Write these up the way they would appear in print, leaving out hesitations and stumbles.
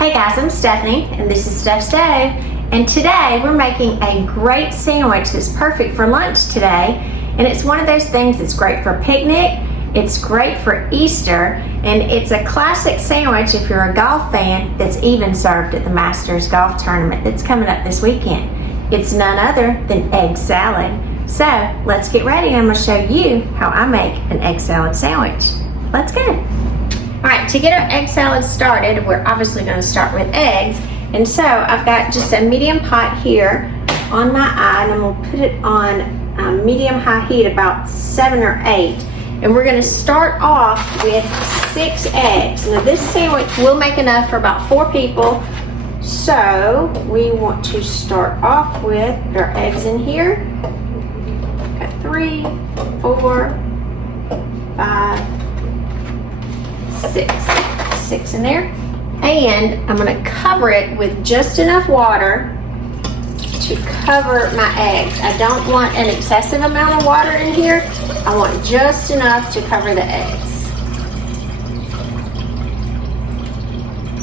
Hey guys, I'm Stephanie and this is Steph's Stove, and today we're making a great sandwich that's perfect for lunch today. And it's one of those things that's great for a picnic, it's great for Easter, and it's a classic sandwich if you're a golf fan that's even served at the Masters Golf Tournament that's coming up this weekend. It's none other than egg salad. So let's get ready and I'm going to show you how I make an egg salad sandwich. Let's go. All right, to get our egg salad started, we're obviously going to start with eggs. And so I've got just a medium pot here on my eye, and I'm going to put it on medium-high heat, about 7 or 8. And we're going to start off with 6 eggs. Now this sandwich will make enough for about 4 people. So we want to start off with our eggs in here. Got 3, 4, 5, 6 in there. And I'm going to cover it with just enough water to cover my eggs. I don't want an excessive amount of water in here. I want just enough to cover the eggs.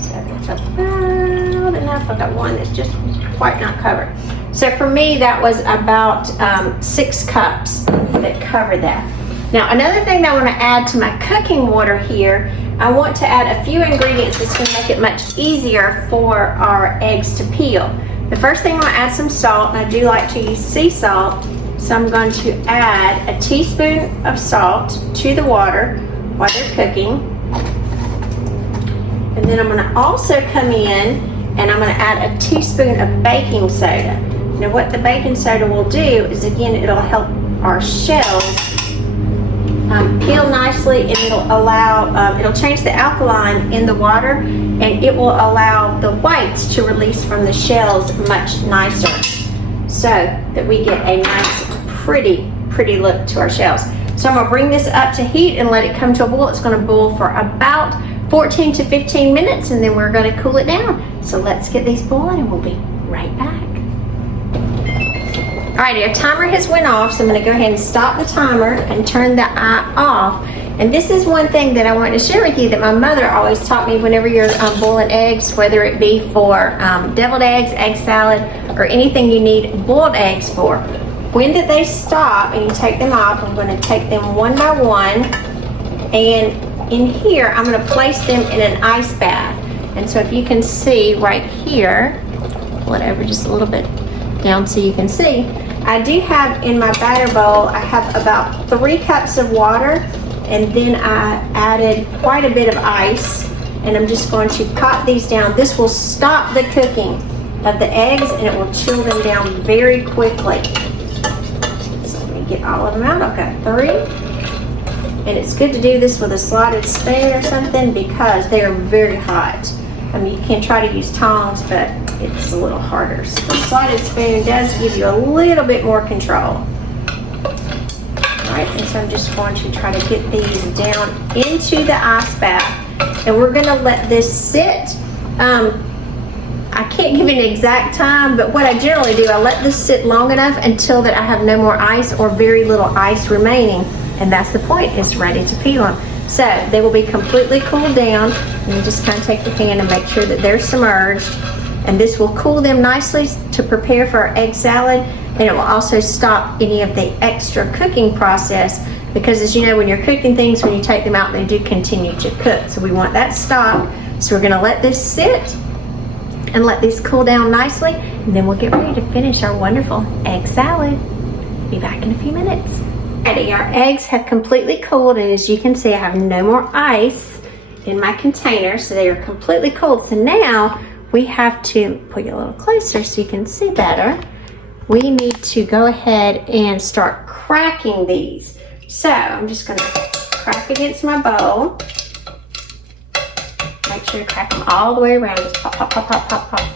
So that's about enough. I've got one that's just quite not covered. So for me, that was about 6 cups that covered that. Now another thing that I want to add to my cooking water here, I want to add a few ingredients that's going to make it much easier for our eggs to peel. The first thing, I'm going to add some salt, and I do like to use sea salt. So I'm going to add a teaspoon of salt to the water while they're cooking. And then I'm going to also come in and I'm going to add a teaspoon of baking soda. Now what the baking soda will do is, again, it'll help our shells peel nicely, and it'll allow, it'll change the alkaline in the water, and it will allow the whites to release from the shells much nicer, so that we get a nice, pretty look to our shells. So I'm going to bring this up to heat and let it come to a boil. It's going to boil for about 14 to 15 minutes, and then we're going to cool it down. So let's get these boiling and we'll be right back. Alright, our timer has went off, so I'm going to go ahead and stop the timer and turn the eye off. And this is one thing that I wanted to share with you that my mother always taught me whenever you're boiling eggs, whether it be for deviled eggs, egg salad, or anything you need boiled eggs for. When did they stop and you take them off, I'm going to take them one by one, and in here I'm going to place them in an ice bath. And so if you can see right here, pull it over just a little bit down so you can see, I do have in my batter bowl, I have about 3 cups of water, and then I added quite a bit of ice, and I'm just going to pop these down. This will stop the cooking of the eggs, and it will chill them down very quickly. So let me get all of them out. I've got 3. And it's good to do this with a slotted spoon or something because they are very hot. I mean, you can try to use tongs, but it's a little harder. So the slotted spoon does give you a little bit more control. Alright, and so I'm just going to try to get these down into the ice bath. And we're going to let this sit. I can't give you an exact time, but what I generally do, I let this sit long enough until that I have no more ice or very little ice remaining. And that's the point, it's ready to peel them. So they will be completely cooled down, and you just kind of take your hand and make sure that they're submerged. And this will cool them nicely to prepare for our egg salad, and it will also stop any of the extra cooking process, because as you know, when you're cooking things, when you take them out, they do continue to cook. So we want that stopped. So we're gonna let this sit and let these cool down nicely, and then we'll get ready to finish our wonderful egg salad. Be back in a few minutes. Ready, our eggs have completely cooled, and as you can see, I have no more ice in my container, so they are completely cooled. So now we have to pull you a little closer so you can see better. We need to go ahead and start cracking these. So I'm just going to crack against my bowl. Make sure to crack them all the way around. Just pop, pop, pop, pop, pop, pop.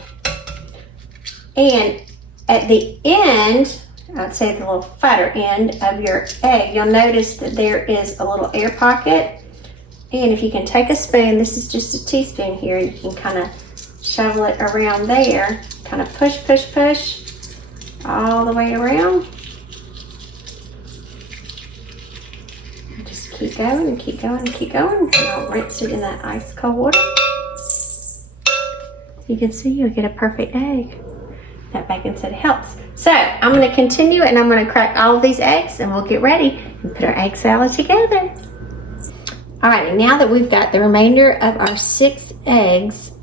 And at the end, I'd say the little fatter end of your egg, you'll notice that there is a little air pocket. And if you can take a spoon, this is just a teaspoon here, you can kind of shovel it around there, kind of push, push, push all the way around. And just keep going and keep going and keep going. And I'll rinse it in that ice cold water. You can see you get a perfect egg. That baking soda helps. So I'm going to continue and I'm going to crack all of these eggs and we'll get ready and put our egg salad together. All right, and now that we've got the remainder of our 6 eggs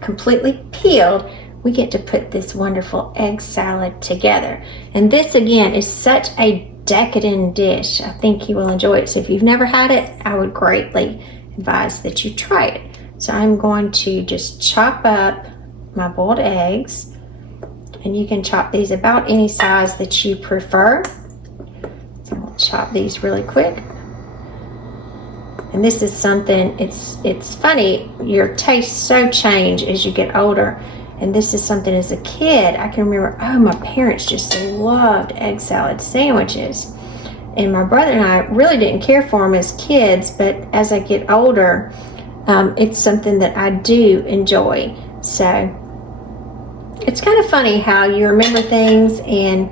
completely peeled, we get to put this wonderful egg salad together. And this again is such a decadent dish. I think you will enjoy it. So if you've never had it, I would greatly advise that you try it. So I'm going to just chop up my boiled eggs, and you can chop these about any size that you prefer. So I'm going to chop these really quick. And this is something, it's funny, your tastes so change as you get older. And this is something as a kid, I can remember, my parents just loved egg salad sandwiches. And my brother and I really didn't care for them as kids, but as I get older, it's something that I do enjoy. So it's kind of funny how you remember things, and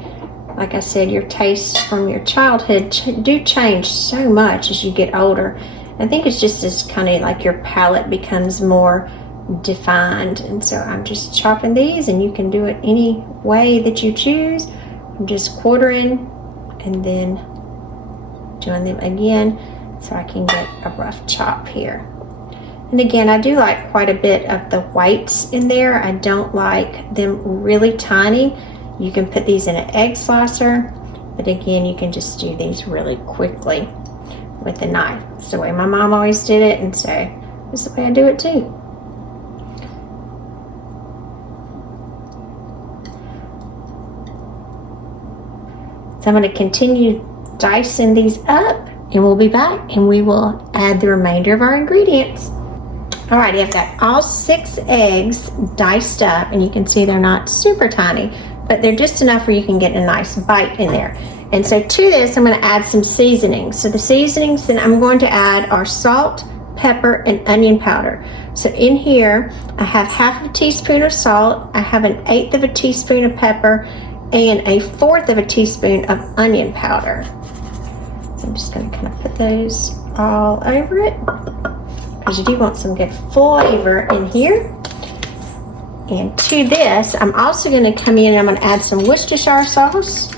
like I said, your tastes from your childhood do change so much as you get older. I think it's just as kind of like your palate becomes more defined. And so I'm just chopping these, and you can do it any way that you choose. I'm just quartering and then doing them again so I can get a rough chop here. And again, I do like quite a bit of the whites in there. I don't like them really tiny. You can put these in an egg slicer, but again, you can just do these really quickly with a knife. It's the way my mom always did it, and so it's the way I do it too. So I'm going to continue dicing these up, and we'll be back and we will add the remainder of our ingredients. Alrighty, I've got all 6 eggs diced up, and you can see they're not super tiny, but they're just enough where you can get a nice bite in there. And so to this, I'm going to add some seasonings. So the seasonings that I'm going to add are salt, pepper, and onion powder. So in here, I have half a teaspoon of salt, I have 1/8 of a teaspoon of pepper, and 1/4 of a teaspoon of onion powder. So I'm just going to kind of put those all over it, because you do want some good flavor in here. And to this, I'm also going to come in and I'm going to add some Worcestershire sauce.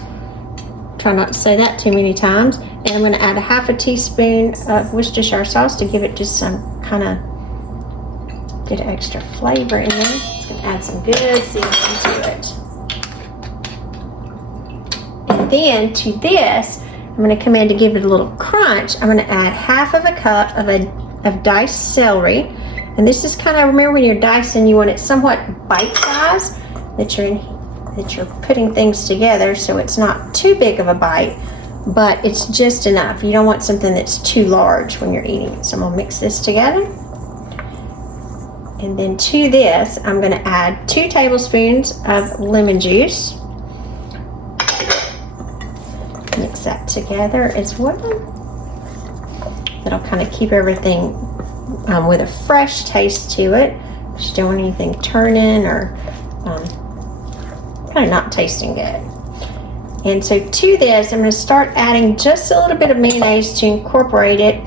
Try not to say that too many times. And I'm going to add a half a teaspoon of Worcestershire sauce to give it just some kind of good extra flavor in there. It's going to add some good seasoning to it. And then to this, I'm going to come in to give it a little crunch. I'm going to add half of a cup of diced celery. And this is kind of, remember when you're dicing, you want it somewhat bite-sized, that you're putting things together so it's not too big of a bite, but it's just enough. You don't want something that's too large when you're eating it. So I'm going to mix this together. And then to this, I'm going to add 2 tablespoons of lemon juice. Mix that together as well. That'll kind of keep everything with a fresh taste to it. You don't want anything turning or kind of not tasting good. And so to this, I'm going to start adding just a little bit of mayonnaise to incorporate it.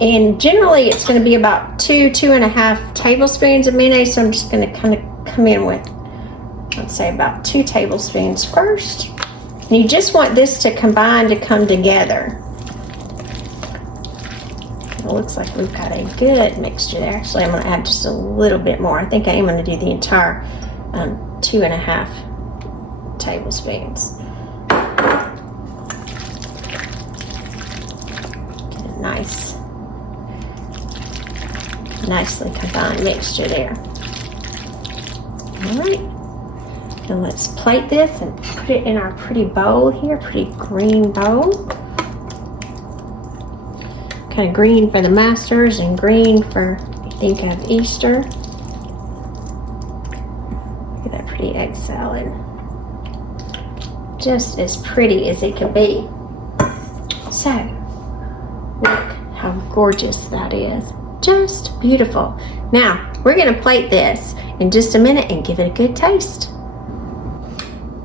And generally, it's going to be about 2.5 tablespoons of mayonnaise. So I'm just going to kind of come in with, let's say, about 2 tablespoons first. And you just want this to combine to come together. It looks like we've got a good mixture there. Actually, I'm going to add just a little bit more. I think I am going to do the entire 2.5 tablespoons. Get a nicely combined mixture there. All right. And let's plate this and put it in our pretty bowl here, pretty green bowl. Kind of green for the Masters and green for, you think of Easter. Look at that pretty egg salad. Just as pretty as it can be. So, look how gorgeous that is. Just beautiful. Now, we're going to plate this in just a minute and give it a good taste.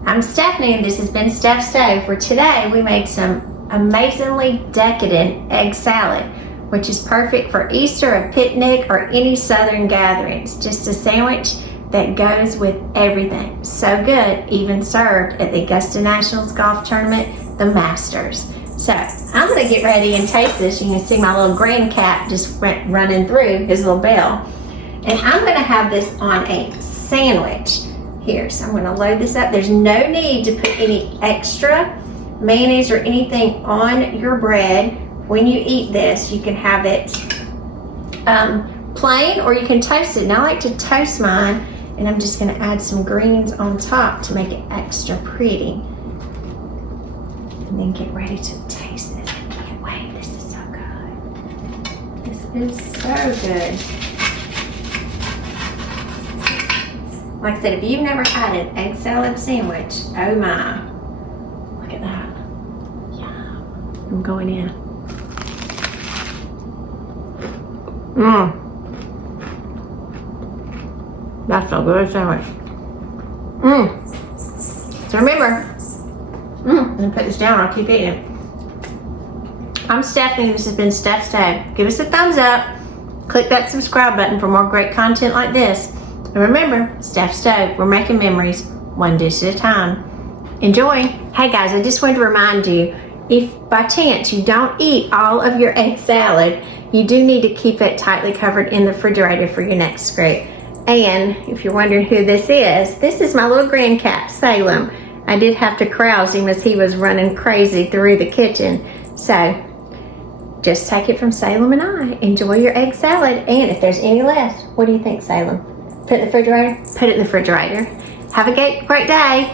I'm Stephanie, and this has been Steph's Stove, where today we made some amazingly decadent egg salad. which is perfect for Easter, a picnic, or any Southern gatherings. Just a sandwich that goes with everything. So good, even served at the Augusta Nationals golf tournament, the Masters. So I'm gonna get ready and taste this. You can see my little green cat just running through his little bell. And I'm gonna have this on a sandwich here. So I'm gonna load this up. There's no need to put any extra mayonnaise or anything on your bread. When you eat this, you can have it plain or you can toast it. And I like to toast mine, and I'm just gonna add some greens on top to make it extra pretty. And then get ready to taste this. I can't wait. This is so good. This is so good. Like I said, if you've never had an egg salad sandwich, oh my. Look at that. Yeah. I'm going in. That's a good sandwich. So remember, I'm gonna put this down, I'll keep eating it. I'm Stephanie, this has been Steph's Stove. Give us a thumbs up, click that subscribe button for more great content like this. And remember, Steph's Stove, we're making memories one dish at a time. Enjoy. Hey guys, I just wanted to remind you, if by chance you don't eat all of your egg salad, you do need to keep it tightly covered in the refrigerator for your next scoop. And if you're wondering who this is my little grand cat, Salem. I did have to crouse him as he was running crazy through the kitchen. So just take it from Salem and I. Enjoy your egg salad. And if there's any left, what do you think, Salem? Put it in the refrigerator? Put it in the refrigerator. Have a great day.